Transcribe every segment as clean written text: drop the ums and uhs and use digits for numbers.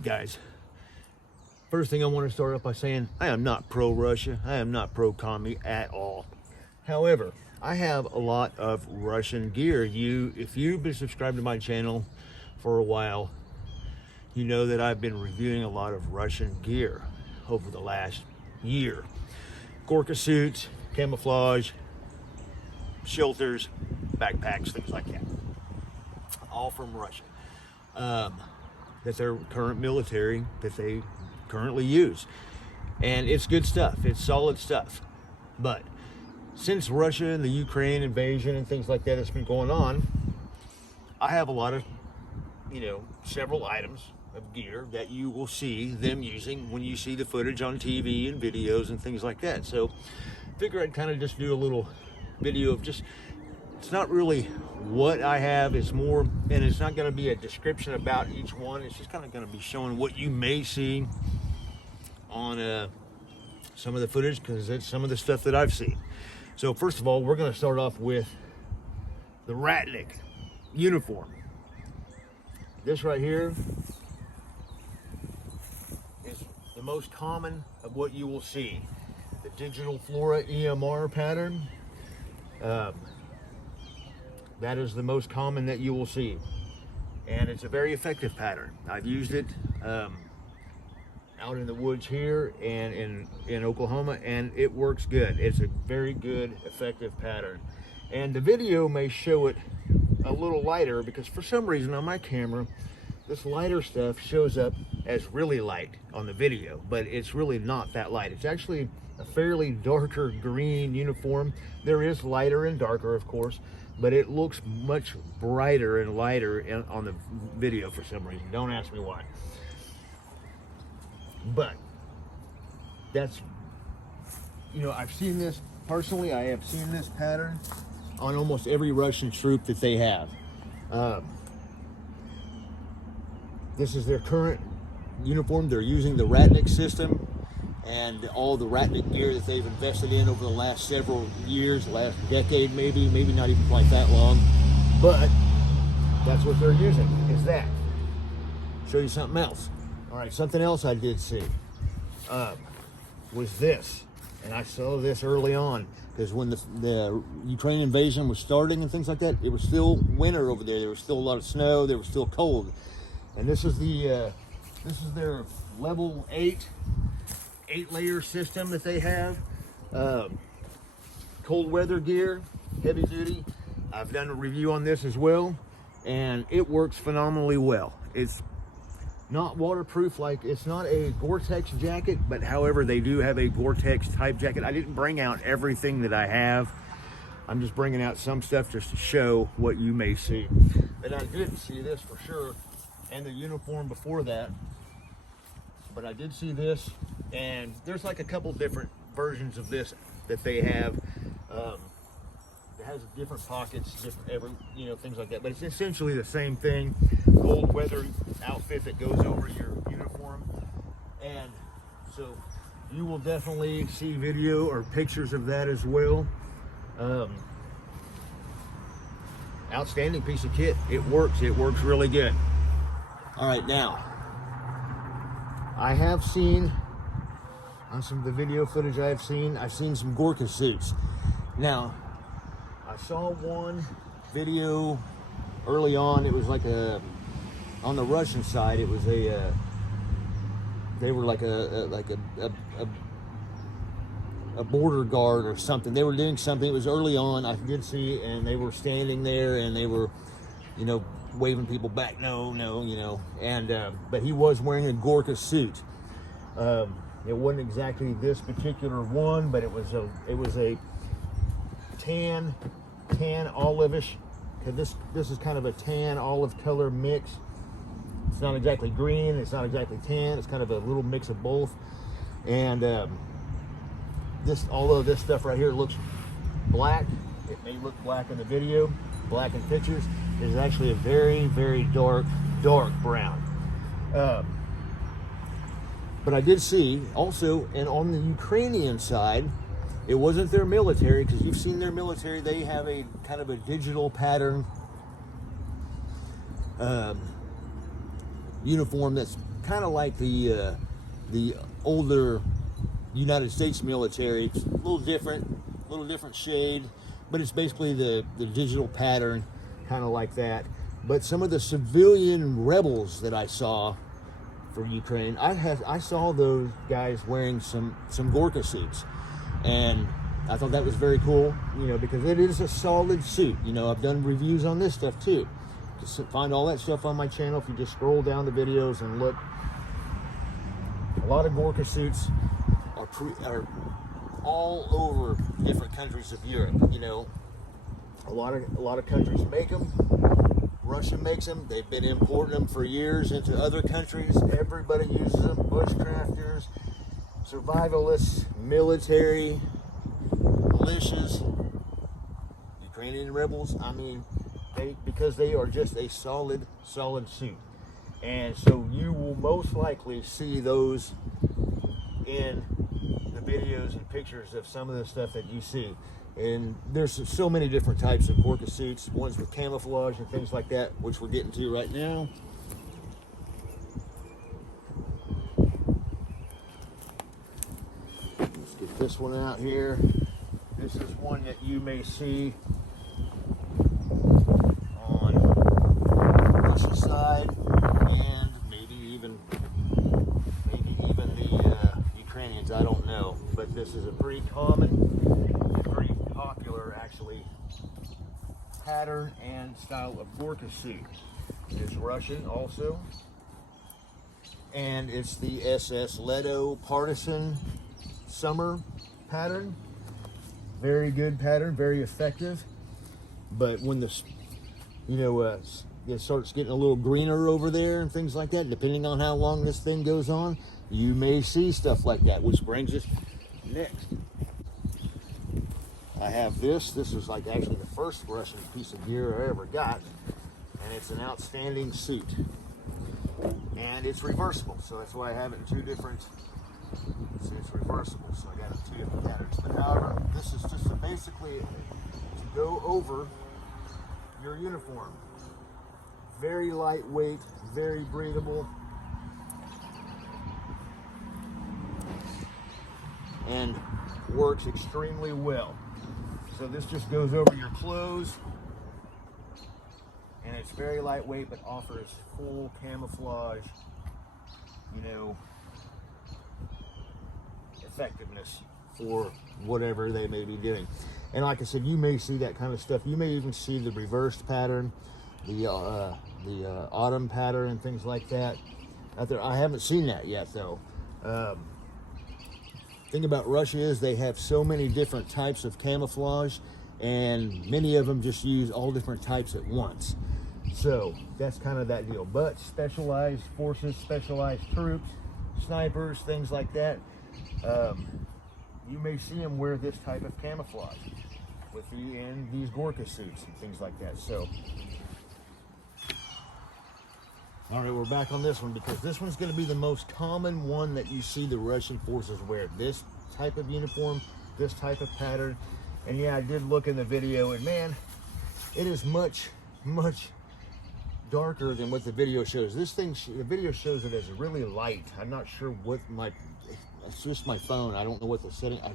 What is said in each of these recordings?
right, guys. First thing I want to start off by saying I am not pro-Russia. I am not pro-commie at all. However, I have a lot of Russian gear. If you've been subscribed to my channel for a while, you know that I've been reviewing a lot of Russian gear over the last year. Gorka suits, camouflage, shelters, backpacks, things like that. All from Russia. That their current military that they currently use. And it's good stuff. It's solid stuff. But since Russia and the Ukraine invasion and things like that has been going on, I have a lot of, several items of gear that you will see them using when you see the footage on TV and videos and things like that. So I figure I'd kind of just do a little video of just, it's not really what I have, it's more, and it's not going to be a description about each one. It's just kind of going to be showing what you may see on some of the footage, because it's some of the stuff that I've seen. So first of all, we're going to start off with the Ratnik uniform. This right here is the most common of what you will see. The Digital Flora EMR pattern. That is the most common that you will see. And it's a very effective pattern. I've used it out in the woods here and in Oklahoma, and it works good. It's a very good, effective pattern. And the video may show it a little lighter because for some reason on my camera, this lighter stuff shows up as really light on the video, but it's really not that light. It's actually a fairly darker green uniform. There is lighter and darker, of course, but it looks much brighter and lighter on the video for some reason. Don't ask me why. But that's, I've seen this personally. I have seen this pattern on almost every Russian troop that they have. This is their current uniform. They're using the Ratnik system and all the Ratnik gear that they've invested in over the last several years, last decade maybe not even quite that long, but that's what they're using, is that. Show you something else. All right, something else I did see was this, and I saw this early on because when the Ukraine invasion was starting and things like that, it was still winter over there. There was still a lot of snow. There was still cold, and this is their level 8-layer system that they have. Cold weather gear, heavy duty. I've done a review on this as well, and it works phenomenally well. It's not waterproof, like it's not a Gore-Tex jacket, but however, they do have a Gore-Tex type jacket. I didn't bring out everything that I have. I'm just bringing out some stuff just to show what you may see. And I did see this for sure, and the uniform before that, but I did see this, and there's like a couple different versions of this that they have. It has different pockets, different things like that, but it's essentially the same thing. Cold weather outfit that goes over your uniform, and so you will definitely see video or pictures of that as well. Outstanding piece of kit. It works really good. All right, now I have seen on some of the video footage I've seen some Gorka suits. Now I saw one video early on. It was like on the Russian side, it was they were like a border guard or something. They were doing something. It was early on, I did see, and they were standing there and they were, waving people back. No, and but he was wearing a Gorka suit. It wasn't exactly this particular one, but it was a tan olive-ish. This is kind of a tan olive color mix. It's not exactly green, it's not exactly tan, it's kind of a little mix of both. And although this stuff right here looks black, it may look black in the video, black in pictures, it is actually a very, very dark brown. But I did see also, and on the Ukrainian side, it wasn't their military, because you've seen their military, they have a kind of a digital pattern uniform that's kind of like the older United States military. It's a little different shade, but it's basically the digital pattern, kind of like that. But some of the civilian rebels that I saw for Ukraine, I saw those guys wearing some Gorka suits, and I thought that was very cool, you know, because it is a solid suit. You know, I've done reviews on this stuff too. Just find all that stuff on my channel if you just scroll down the videos and look. A lot of Gorka suits are all over different countries of Europe. You know, a lot of countries make them. Russia makes them. They've been importing them for years into other countries. Everybody uses them. Bushcrafters, survivalists, military, militias, Ukrainian rebels. I mean, because they are just a solid suit. And so you will most likely see those in the videos and pictures of some of the stuff that you see. And there's so many different types of Gorka suits, ones with camouflage and things like that, which we're getting to right now. Let's get this one out here. This is one that you may see on Russia's side, and maybe even the Ukrainians. I don't know, but this is a pretty common, pretty popular actually pattern and style of Gorka suit. It's Russian also, and it's the SS Leto Partisan Summer pattern. Very good pattern, very effective. But when this, you know, it starts getting a little greener over there and things like that, depending on how long this thing goes on, you may see stuff like that, which brings us next. I have this. This is like actually the first Russian piece of gear I ever got, and it's an outstanding suit. And it's reversible, so that's why I have it in two different. See, it's reversible, so I got it in two different patterns. But however, this is just basically to go over your uniform. Very lightweight, very breathable, and works extremely well. So this just goes over your clothes, and it's very lightweight but offers full camouflage, you know, effectiveness for whatever they may be doing. And like I said, you may see that kind of stuff. You may even see the reversed pattern, the autumn pattern and things like that out there. I haven't seen that yet though. Thing about Russia is they have so many different types of camouflage, and many of them just use all different types at once. So that's kind of that deal. But specialized forces, specialized troops, snipers, things like that, you may see them wear this type of camouflage in these Gorka suits and things like that. So, all right, we're back on this one because this one's going to be the most common one that you see the Russian forces wear. This type of uniform, this type of pattern. And yeah, I did look in the video, and man, it is much darker than what the video shows. This thing, the video shows it as really light. I'm not sure what it's just my phone. I don't know what the setting. I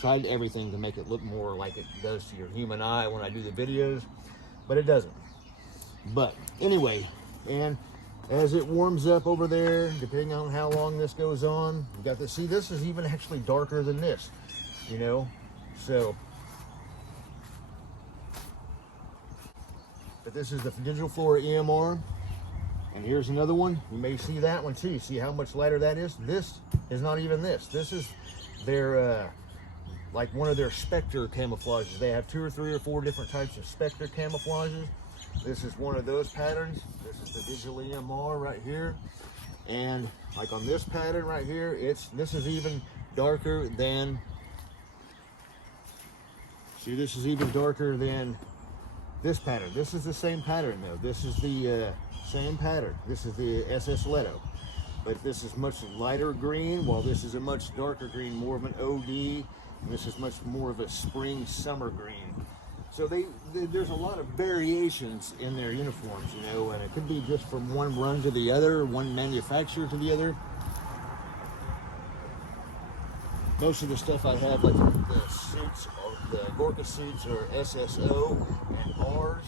tried everything to make it look more like it does to your human eye when I do the videos, but it doesn't. But anyway, and as it warms up over there, depending on how long this goes on, you got to see this is even actually darker than this, you know. So, but this is the Digital Flora EMR, and here's another one. You may see that one too. See how much lighter that is? This is not even this. This is their like one of their Spectre camouflages. They have 2 or 3 or 4 different types of Spectre camouflages. This is one of those patterns. This is the Digital EMR right here. And like on this pattern right here, this is even darker than, see, this is even darker than this pattern. This is the same pattern though. This is the same pattern. This is the SS Leto. But this is much lighter green, while this is a much darker green, more of an OD. And this is much more of a spring summer green. So there's a lot of variations in their uniforms, you know, and it could be just from one run to the other, one manufacturer to the other. Most of the stuff I have, like the suits, the Gorka suits, are SSO and R's.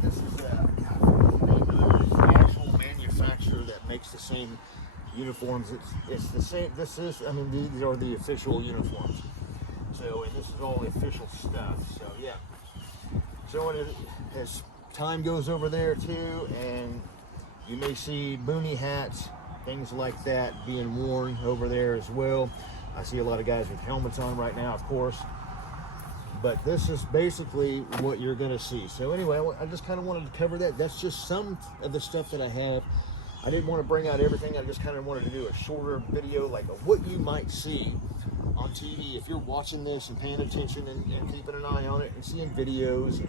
This is the actual manufacturer that makes the same uniforms. It's the same. I mean, these are the official uniforms. So, and this is all the official stuff. So, yeah. So, as time goes over there too, and you may see boonie hats, things like that being worn over there as well. I see a lot of guys with helmets on right now, of course. But this is basically what you're going to see. So anyway, I just kind of wanted to cover that. That's just some of the stuff that I have. I didn't want to bring out everything. I just kind of wanted to do a shorter video, like of what you might see on TV if you're watching this and paying attention and keeping an eye on it and seeing videos and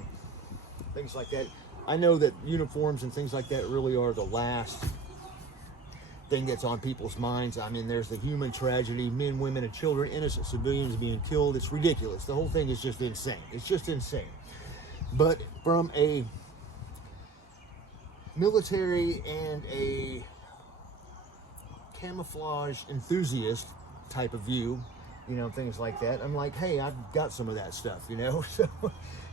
things like that. I know that uniforms and things like that really are the last thing that's on people's minds. I mean, there's the human tragedy, men, women, and children, innocent civilians being killed. It's ridiculous. The whole thing is just insane. It's just insane. But from a military and a camouflage enthusiast type of view, you know, things like that, I'm like, hey, I've got some of that stuff, you know. So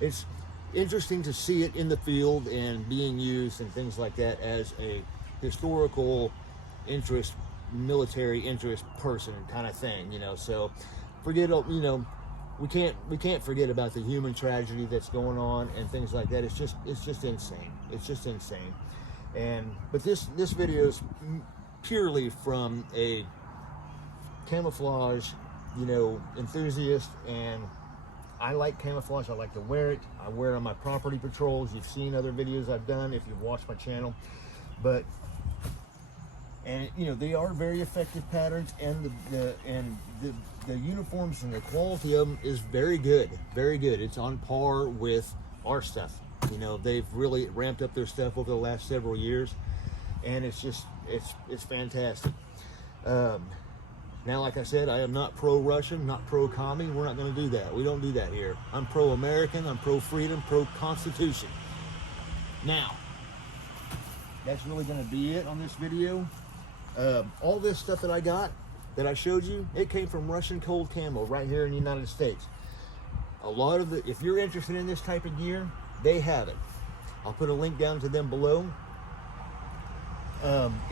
it's interesting to see it in the field and being used and things like that as a historical interest, military interest person kind of thing, you know. So forget, you know, we can't forget about the human tragedy that's going on and things like that. It's just insane. It's just insane. But this video is purely from a camouflage, you know, enthusiast, and I like camouflage. I like to wear it. I wear it on my property patrols. You've seen other videos I've done if you've watched my channel. And you know, they are very effective patterns, and the uniforms and the quality of them is very good, very good. It's on par with our stuff. You know, they've really ramped up their stuff over the last several years, and it's fantastic. Now, like I said, I am not pro-Russian, not pro-commie. We're not going to do that. We don't do that here. I'm pro-American. I'm pro-freedom, pro-Constitution. Now, that's really going to be it on this video. All this stuff that I got, that I showed you, it came from Russian Cold Camo right here in the United States. A lot of if you're interested in this type of gear, they have it. I'll put a link down to them below.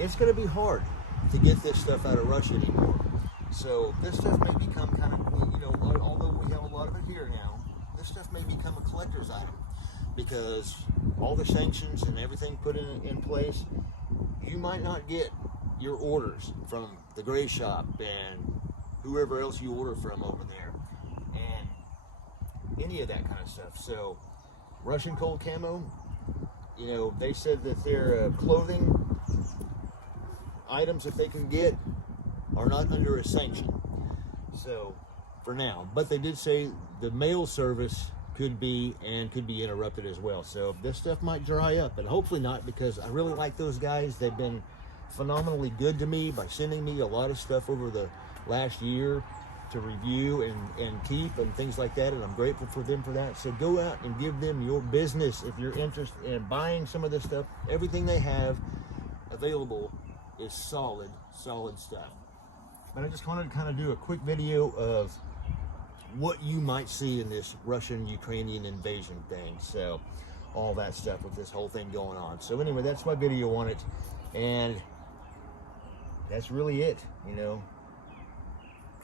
It's going to be hard to get this stuff out of Russia anymore. So this stuff may become kind of, you know, although we have a lot of it here now, this stuff may become a collector's item because all the sanctions and everything put in place, you might not get your orders from the Gray Shop and whoever else you order from over there and any of that kind of stuff. So Russian Cold Camo, you know, they said that their clothing items that they can get are not under a sanction, so for now. But they did say the mail service could be interrupted as well, so this stuff might dry up, and hopefully not, because I really like those guys. They've been phenomenally good to me by sending me a lot of stuff over the last year to review and keep and things like that, and I'm grateful for them for that. So go out and give them your business if you're interested in buying some of this stuff. Everything they have available is solid stuff. But I just wanted to kind of do a quick video of what you might see in this Russian-Ukrainian invasion thing. So all that stuff with this whole thing going on. So anyway, that's my video on it, and that's really it, you know.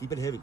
Keep it heavy.